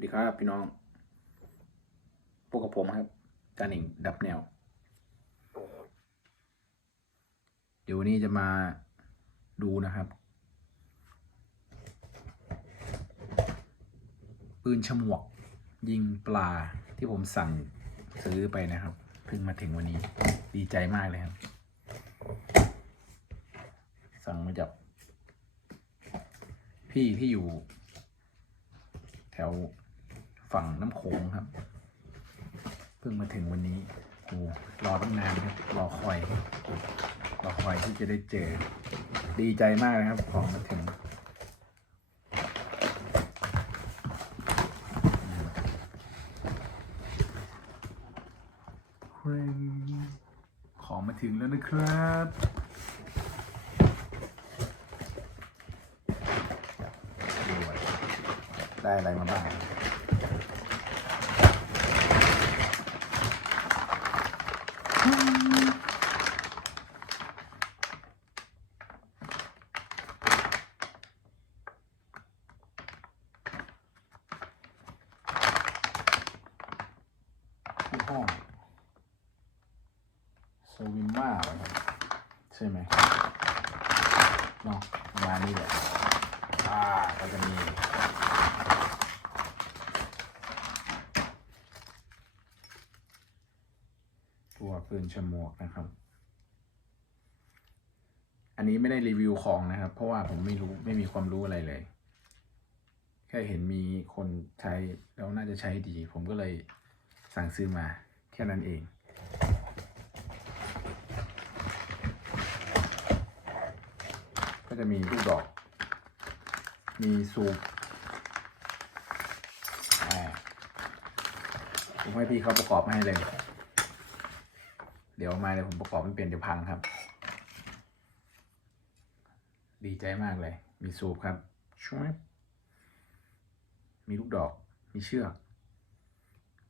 สดีครับพี่น้องพวกกับผมครับจานิงดับแนว เดี๋ยววันนี้จะมาดูนะครับ ปืนฉมวก ยิงปลาที่ผมสั่งซื้อไปนะครับ เพิ่งมาถึงวันนี้ดีใจมากเลยครับ สั่งมาจากพี่ที่อยู่ แถว ฝั่งน้ำโขงครับ เพิ่งมาถึงวันนี้โอ้รอตั้งนานครับรอคอยรอคอยที่จะได้เจอ ดีใจมากนะครับ ของมาถึงของมาถึงแล้วนะครับดูว่าได้อะไรมาบ้าง ที่ห้องสวิมมาใช่ไหมเนาะประมาณนี้แหละอ่าก็จะมีตัวปืนฉมวกนะครับ อันนี้ไม่ได้รีวิวของนะครับ เพราะว่าผมไม่รู้ไม่มีความรู้อะไรเลย แค่เห็นมีคนใช้แล้วน่าจะใช้ดี ผมก็เลยสั่งซื้อมาแค่นั้นเอง ก็จะมีลูกดอก มีสูบอ่าผมให้พี่เขาประกอบมาให้เลย เดี๋ยวมาเดี๋ยวผมประกอบไม่เป็นเดี๋ยวพังครับ ดีใจมากเลย มีสูบครับช่วยมีลูกดอก มีเชือก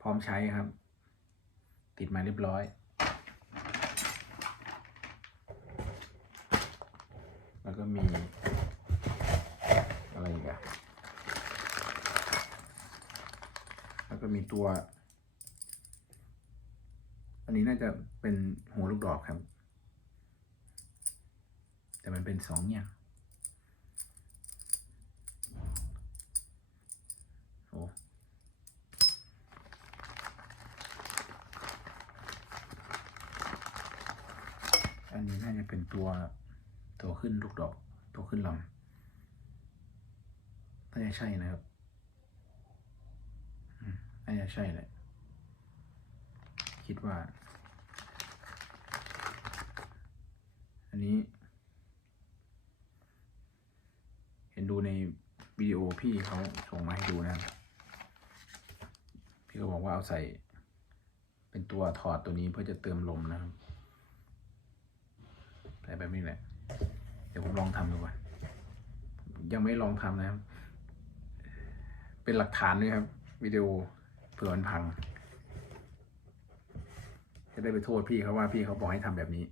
พร้อมใช้ครับ ติดมาเรียบร้อย แล้วก็มี อะไรอีกอะแล้วก็มีตัว อันนี้น่าจะเป็นหัวลูกดอกครับ แต่มันเป็นสองอย่างโอ้อันนี้น่าจะเป็นตัว ตัวขึ้นลูกดอก ตัวขึ้นลำน่าจะใช่นะครับน่าจะใช่แหละ คิดว่า อันนี้ เห็นดูในวิดีโอพี่เขาส่งมาให้ดูนะครับพี่ก็บอกว่าเอาใส่ เป็นตัวถอดตัวนี้เพื่อจะเติมลมนะครับใส่แบบนี้แหละ เดี๋ยวผมลองทำดูก่อนยังไม่ลองทำนะครับ เป็นหลักฐานด้วยครับ วิดีโอเผื่อมันพัง จะได้ไปโทษพี่เขาว่าพี่เขาบอกให้ทำแบบนี้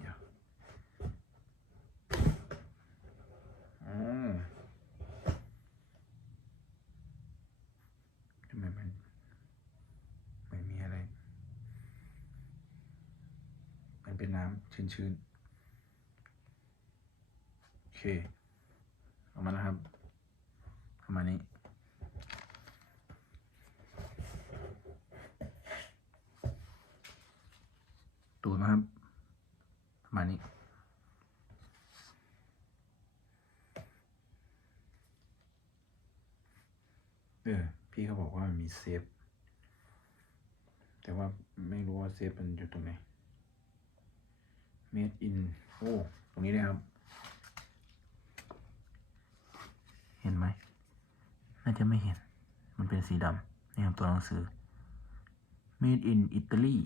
เดี๋ยวอ๋อทำไมมันไม่มีอะไร มันเป็นน้ำ ชื้นโอเคเอามานะครับประมาณนี้ตูดนะครับประมาณนี้เออพี่เขาบอกว่ามันมีเซฟ แต่ว่าไม่รู้ว่าเซฟมันอยู่ตรงไหน made in โอ้ ตรงนี้เลยครับ เห็นไหม น่าจะไม่เห็น มันเป็นสีดำนี่ครับตัวหนังสือ made in Italy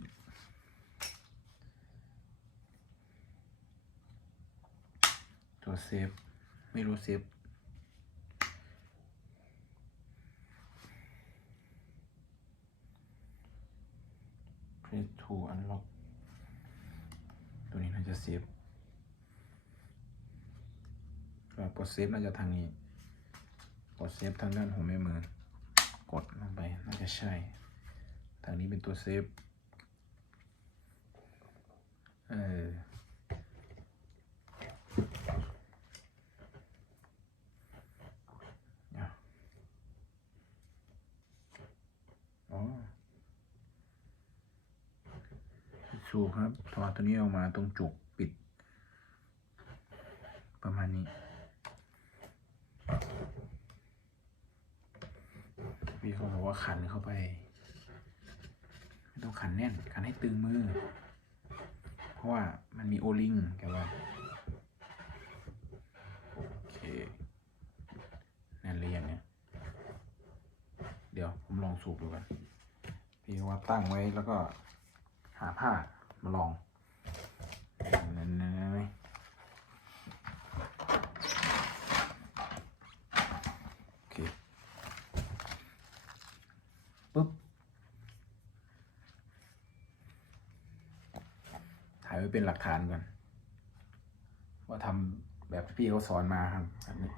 ตัวเซฟ ไม่รู้เซฟ press to unlock ตันี้น่า จะเซฟก็กดเซฟน่าจะทางนี้ กดเซฟทางด้านหัวแม่มือ กดลงไปน่าจะใช่ ทางนี้เป็นตัวเซฟ เออ อะอ๋อ สูบครับถอดตัวนี้ออกมาตรงจุกปิด ประมาณนี้พี่เขาบอกว่าขันเข้าไป ไม่ต้องขันแน่น ขันให้ตึงมือ เพราะว่ามันมีโอลิงแกว่าโอเคแน่นเลยอย่างเนี้ยเดี๋ยวผมลองสูบดูกันพี่เขาว่าตั้งไว้แล้วก็หาผ้า มาลองนั่นๆโอเคปุ๊บ ถ่ายไว้เป็นหลักฐานก่อน ว่าทำแบบที่พี่เขาสอนมาครับแบบนี้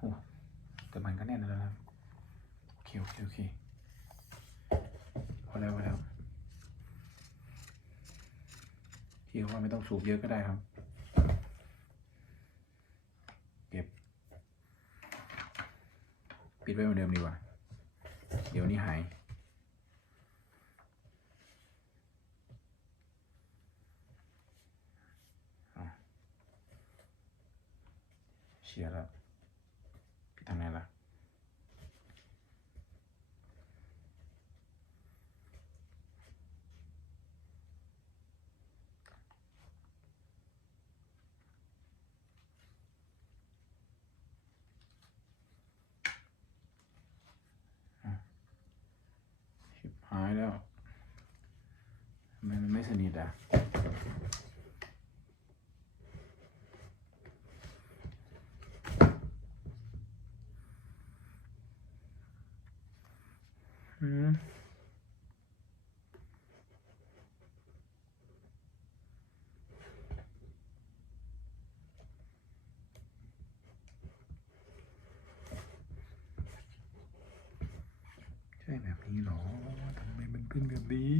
โอ้แต่มันก็แน่นแล้วนะครับ โอเค โอเค โอเค พอแล้วพอแล้ว พี่เขาว่าไม่ ต้องสูบเยอะก็ได้ครับ เก็บ ปิดไว้เหมือนเดิมดีกว่า เดี๋ยวนี้หายเชียร์แล้ว พี่ทำไงล่ะ ชิบหายแล้วทำไมมันไม่ สนิทอะอืมใช่แบบนี้เหรอทำไมมันเป็นแบบนี้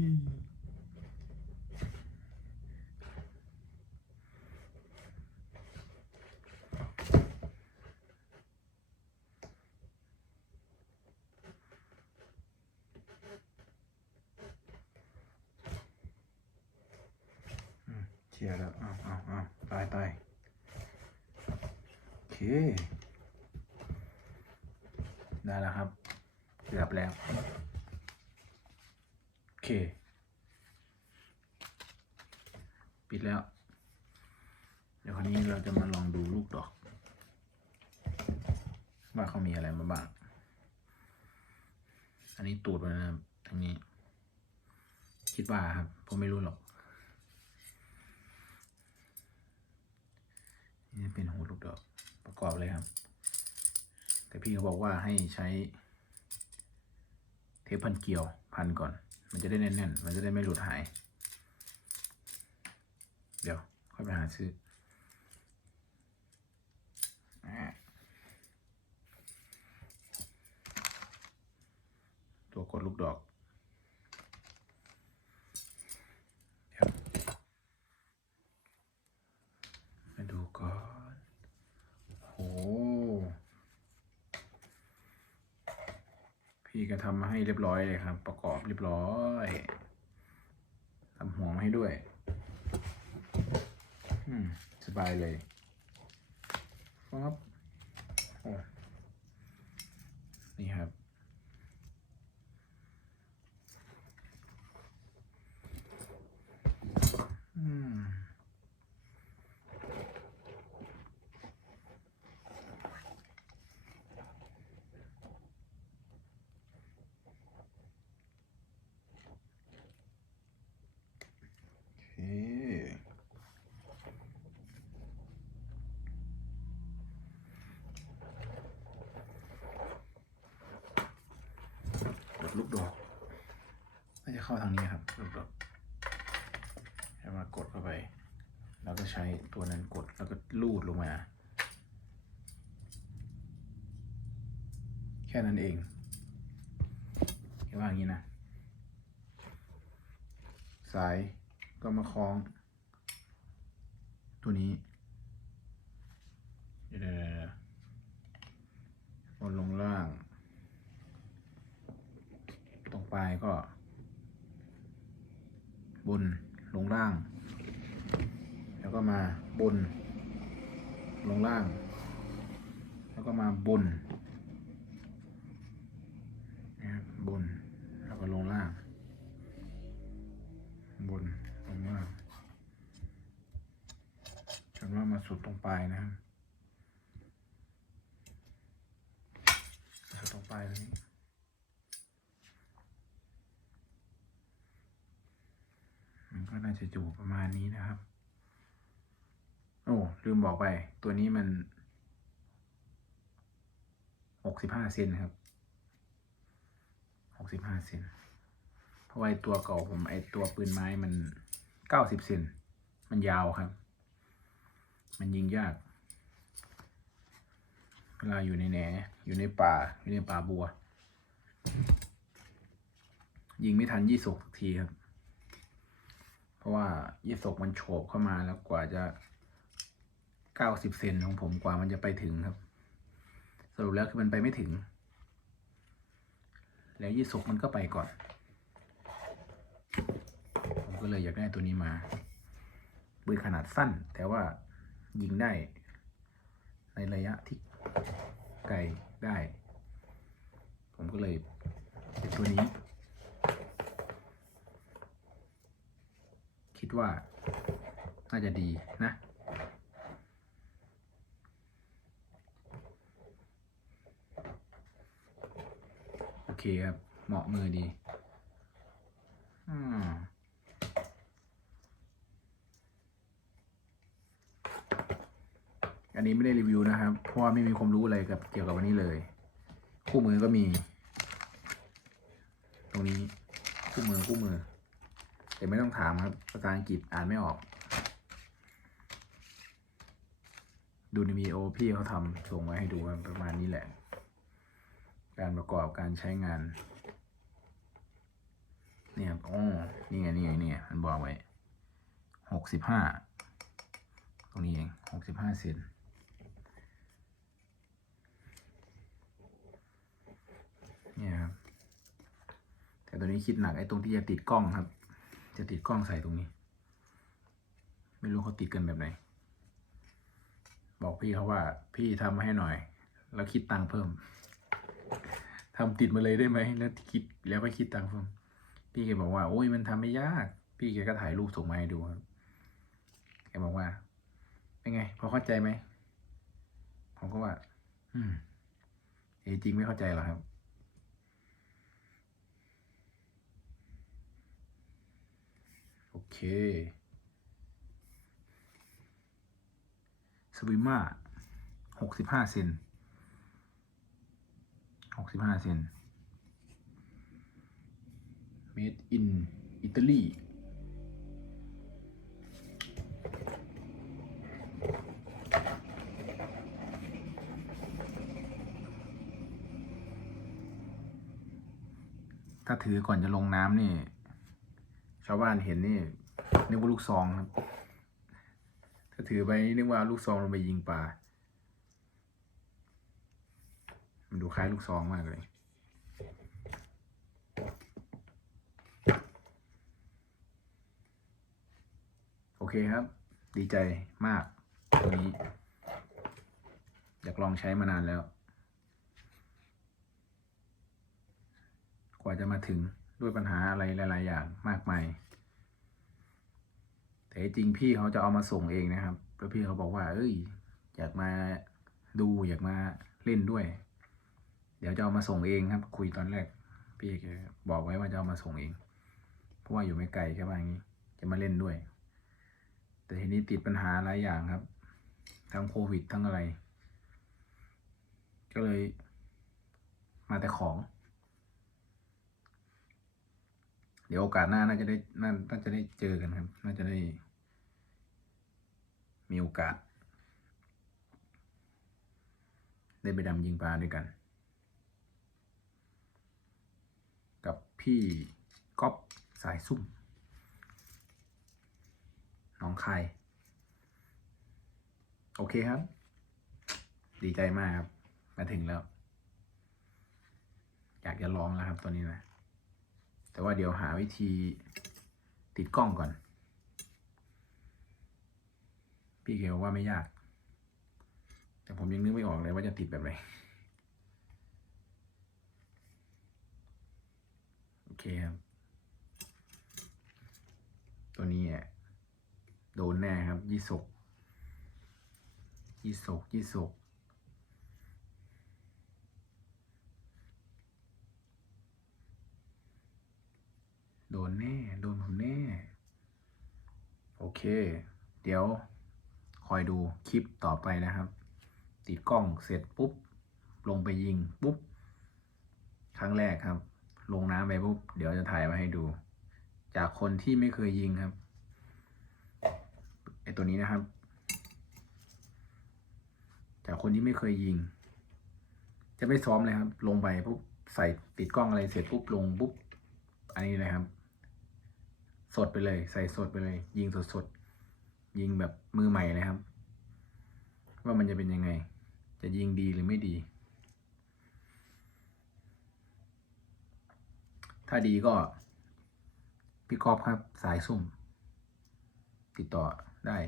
ชียร์แล้วเอาเอ้าเอาตายตายโอเค ได้แล้วครับ เกือบแล้ว โอเค ปิดแล้ว เดี๋ยวคราวนี้เราจะมาลองดูลูกดอก ว่าเขามีอะไรมาบ้าง อันนี้ตูดมันนะทางนี้ คิดว่าครับ ผมไม่รู้หรอก นี่เป็นหูลูกดอกประกอบเลยครับ แต่พี่เขาบอกว่าให้ใช้ เทปพันเกลียวพันก่อน มันจะได้แน่นๆ มันจะได้ไม่หลุดหาย เดี๋ยว ค่อยไปหาซื้อตัวกดลูกดอก เดี๋ยวมาดูก่อน โห พี่ก็ทำมาให้เรียบร้อยเลยครับ ประกอบเรียบร้อยทำหัวมาให้ด้วยสบายเลยครับโอ้นี่ครับ อืม โอเค เข้าทางนี้ครับรบๆให้มากดเข้าไป แล้วก็ใช้ตัวนั้นกดแล้วก็ลูดลงมา แค่นั้นเองแค่ว่าอย่างนี้นะสายก็มาคล้อง ตัวนี้เดี๋ยวๆๆบนลงล่าง ตรงปลายก็ บนลงล่าง แล้วก็มาบน ลงล่าง แล้วก็มาบนนะครับบนแล้วก็ลงล่าง บนลงล่างจนว่ามาสุดตรงปลายนะครับสุดตรงปลายตรงนี้ มั นก็น่าจะอยู่ประมาณนี้นะครับ โอ้ลืมบอกไป ตัวนี้มันหกสิบห้าเซนครับหกสิบห้าเซนเพราะไอตัวเก่าผมไอตัวปืนไม้มันเก้าสิบเซนมันยาวครับ มันยิงยาก เวลาอยู่ในแหนอยู่ในป่า อยู่ในป่าบัว ยิงไม่ทันยี่สกทีครับ ราะว่ายี่สกมันโฉบเข้ามาแล้วกว่าจะเก้าสิบเซนของผมกว่ามันจะไปถึงครับ สรุปแล้วคือมันไปไม่ถึง แล้วยี่สกมันก็ไปก่อน ผมก็เลยอยากได้ตัวนี้มาปืนขนาดสั้น แต่ว่ายิงได้ ในระยะที่ไกลได้ ผมก็เลยเป็นตัวนี้ ดว่าน่าจะดีนะโอเคครับ เหมาะมือดีอืมอันนี้ไม่ได้รีวิวนะครับ เพราะว่าไม่มีความรู้อะไรกับเกี่ยวกับวันนี้เลย คู่มือก็มี ตรงนี้ คู่มือคู่มือ แต่ไม่ต้องถามครับภาษาอังกฤษอ่านไม่ออก ดูในวีโอพี่เขาทำส่งไว้ให้ดูประมาณนี้แหละ การประกอบการใช้งาน เนี่ยครับอ๋อนี่ไงนี่ไงนี่ไงมันบอกไว้หกสิบห้าตรงนี้เองหกสิบห้าเซนเนี่ยครับแต่ตัวนี้คิดหนักไอ้ตรงที่จะติดกล้องครับ จะติดกล้องใส่ตรงนี้ ไม่รู้เขาติดกันแบบไหน บอกพี่เขาว่า พี่ทำมาให้หน่อย แล้วคิดตังค์เพิ่มทำติดมาเลยได้ไหมแล้วคิดแล้วก็คิดตังค์เพิ่มพี่แกบอกว่าโอ้ยมันทำไม่ยาก พี่แกก็ถ่ายรูปส่งมาให้ดูครับแกบอกว่าเป็นไงพอเข้าใจไหมผมก็ว่า อืมจริงไม่เข้าใจหรอครับ โอ เคสวิมาหกสิบห้าเซนหกสิบห้าเซน made in Italy ถ้าถือก่อนจะลงน้ำนี่ ชาวบ้านเห็นนี่นึกว่าลูกซองครับ ถ้าถือไปนึกว่าลูกซองลงไปยิงปลา มันดูคล้ายลูกซองมากเลยโอเคครับ ดีใจมากตัวนี้ อยากลองใช้มานานแล้ว กว่าจะมาถึง ด้วยปัญหาอะไรหลาย ๆ อย่างมากมายแต่จริงพี่เขาจะเอามาส่งเองนะครับ แล้วพี่เขาบอกว่า เอ้ย อยากมาดูอยากมาเล่นด้วย เดี๋ยวจะเอามาส่งเองครับ คุยตอนแรก พี่บอกไว้ว่าจะเอามาส่งเอง เพราะว่าอยู่ไม่ไกลแค่ว่าอย่างนี้ จะมาเล่นด้วย แต่ทีนี้ติดปัญหาหลายอย่างครับ ทั้งโควิดทั้งอะไร ก็เลย มาแต่ของ เดี๋ยวโอกาสหน้าน่าจะได้น่าน่าจะได้เจอกันครับ น่าจะได้ มีโอกาส ได้ไปดำยิงปลาด้วยกัน กับพี่ก๊อฟสายซุ่มน้องคายโอเคครับ ดีใจมากครับ มาถึงแล้ว อยากจะลองแล้วครับตอนนี้นะ แต่ว่าเดี๋ยวหาวิธีติดกล้องก่อน พี่เกบอกว่าไม่ยาก แต่ผมยังนึกไม่ออกเลยว่าจะติดแบบไหนโอเคครับ ตัวนี้อะโดนแน่ครับยี่สกยี่สกยี่สก โดนแน่ โดนผมแน่ โอเค เดี๋ยวคอยดูคลิปต่อไปนะครับ ติดกล้องเสร็จปุ๊บ ลงไปยิงปุ๊บ ครั้งแรกครับ ลงน้ำไปปุ๊บ เดี๋ยวจะถ่ายมาให้ดู จากคนที่ไม่เคยยิงครับไอตัวนี้นะครับ จากคนที่ไม่เคยยิง จะไม่ซ้อมเลยครับ ลงไปปุ๊บใส่ติดกล้องอะไรเสร็จปุ๊บลงปุ๊บ อันนี้เลยครับ สดไปเลย ใส่สดไปเลย ยิงสดสดๆยิงแบบมือใหม่เลยครับ ว่ามันจะเป็นยังไง จะยิงดีหรือไม่ดี ถ้าดีก็พี่กอบครับ สายซุ่ม ติดต่อได้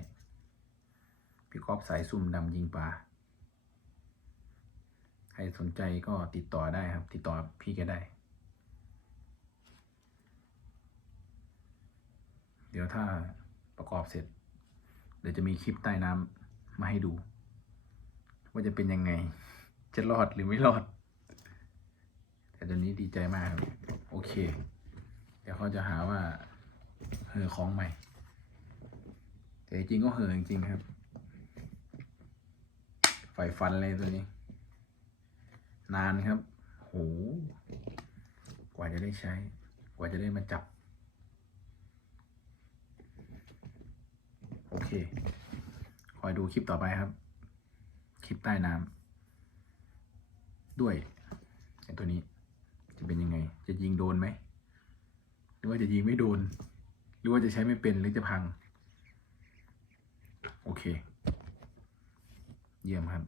พี่กอบสายซุ่มดำยิงปลาใครสนใจก็ติดต่อได้ครับ ติดต่อพี่แกได้ เดี๋ยวถ้าประกอบเสร็จ เดี๋ยวจะมีคลิปใต้น้ำมาให้ดู ว่าจะเป็นยังไง จะรอดหรือไม่รอด แต่ตอนนี้ดีใจมาก โอเค เดี๋ยวเขาจะหาว่าเห่อของใหม่ แต่จริงก็เห่อจริงครับไฟฟันเลยตัวนี้ นานครับ โห กว่าจะได้ใช้ กว่าจะได้มาจับ โอเค คอยดูคลิปต่อไปครับ คลิปใต้น้ำด้วยไอ้ตัวนี้ จะเป็นยังไง จะยิงโดนไหม หรือว่าจะยิงไม่โดน หรือว่าจะใช้ไม่เป็นหรือจะพัง โอเค เยี่ยมครับ